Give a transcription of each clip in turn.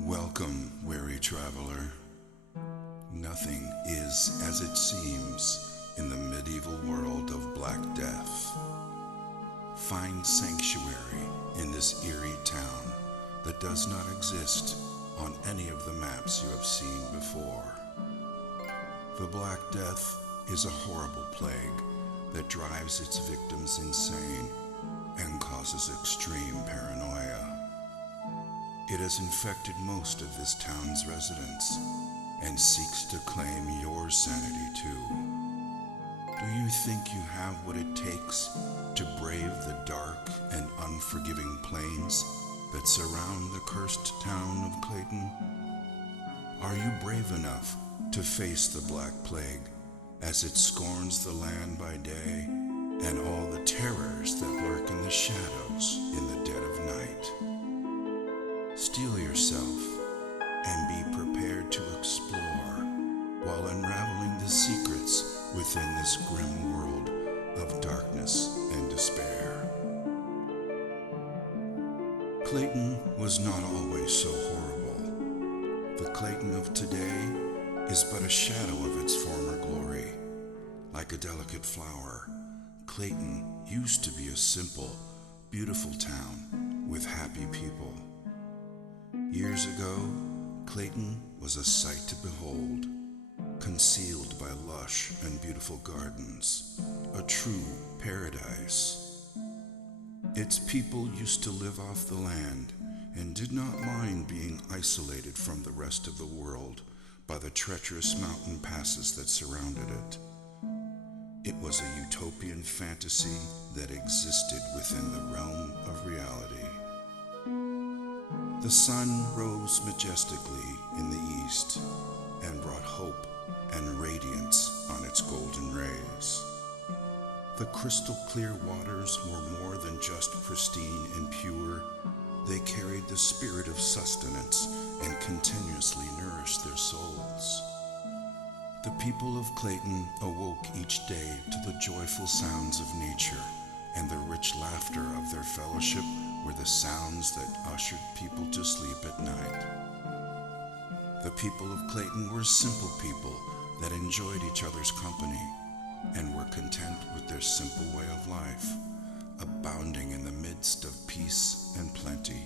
Welcome, weary traveler. Nothing is as it seems in the medieval world of Black Death. Find sanctuary in this eerie town that does not exist on any of the maps you have seen before. The Black Death is a horrible plague that drives its victims insane and causes extreme paranoia. It has infected most of this town's residents and seeks to claim your sanity too. Do you think you have what it takes to brave the dark and unforgiving plains that surround the cursed town of Clayton? Are you brave enough to face the Black Plague as it scorns the land by day and all the terrors that lurk in the shadows in the dead of night? Steel yourself and be prepared to explore while unraveling the secrets within this grim world of darkness and despair. Clayton was not always so horrible. The Clayton of today is but a shadow of its former glory. Like a delicate flower, Clayton used to be a simple, beautiful town with happy people. Years ago, Clayton was a sight to behold, concealed by lush and beautiful gardens, a true paradise. Its people used to live off the land and did not mind being isolated from the rest of the world by the treacherous mountain passes that surrounded it. It was a utopian fantasy that existed within the realm of reality. The sun rose majestically in the east and brought hope and radiance on its golden rays. The crystal clear waters were more than just pristine and pure. They carried the spirit of sustenance and continuously nourished their souls. The people of Clayton awoke each day to the joyful sounds of nature, and the rich laughter of their fellowship were the sounds that ushered people to sleep at night. The people of Clayton were simple people that enjoyed each other's company and were content with their simple way of life, abounding in the midst of peace and plenty.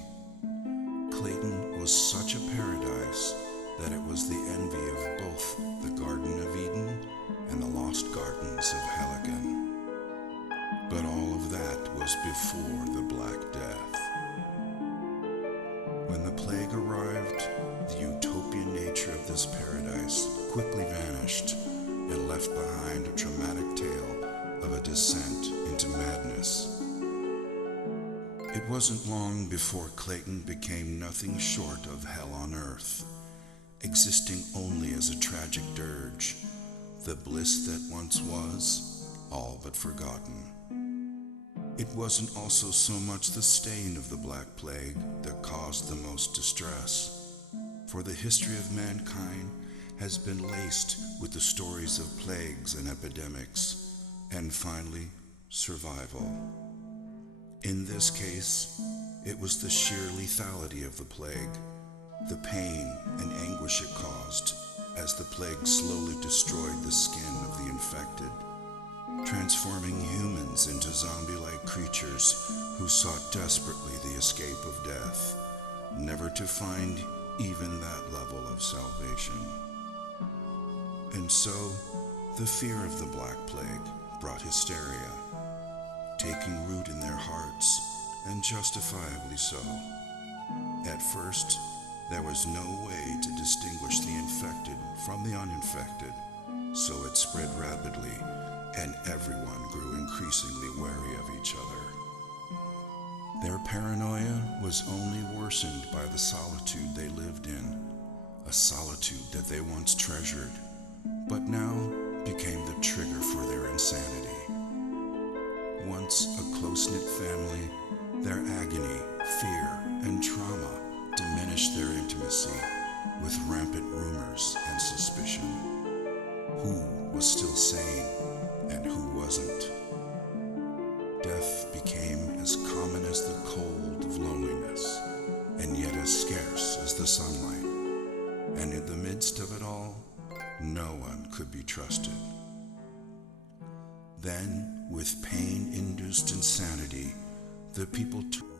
Clayton was such a paradise that it was the envy of both the Garden of Eden and the lost gardens of Heligan. But all of that was before the Black Death. When the plague arrived, the utopian nature of this paradise quickly vanished and left behind a dramatic tale of a descent into madness. It wasn't long before Clayton became nothing short of hell on earth, existing only as a tragic dirge, the bliss that once was, all but forgotten. It wasn't also so much the stain of the Black Plague that caused the most distress, for the history of mankind has been laced with the stories of plagues and epidemics, and finally, survival. In this case, it was the sheer lethality of the plague, the pain and anguish it caused as the plague slowly destroyed the skin of the infected, transforming humans into zombie-like creatures who sought desperately the escape of death, never to find even that level of salvation. And so, the fear of the Black Plague brought hysteria, taking root in their hearts, and justifiably so. At first, there was no way to distinguish the infected from the uninfected, so it spread rapidly, and everyone grew increasingly wary of each other. Their paranoia was only worsened by the solitude they lived in, a solitude that they once treasured, but now became the trigger for their insanity. Once a close-knit family, their agony, fear, and trauma diminished their intimacy as the sunlight, and in the midst of it all, no one could be trusted. Then, with pain-induced insanity, the people took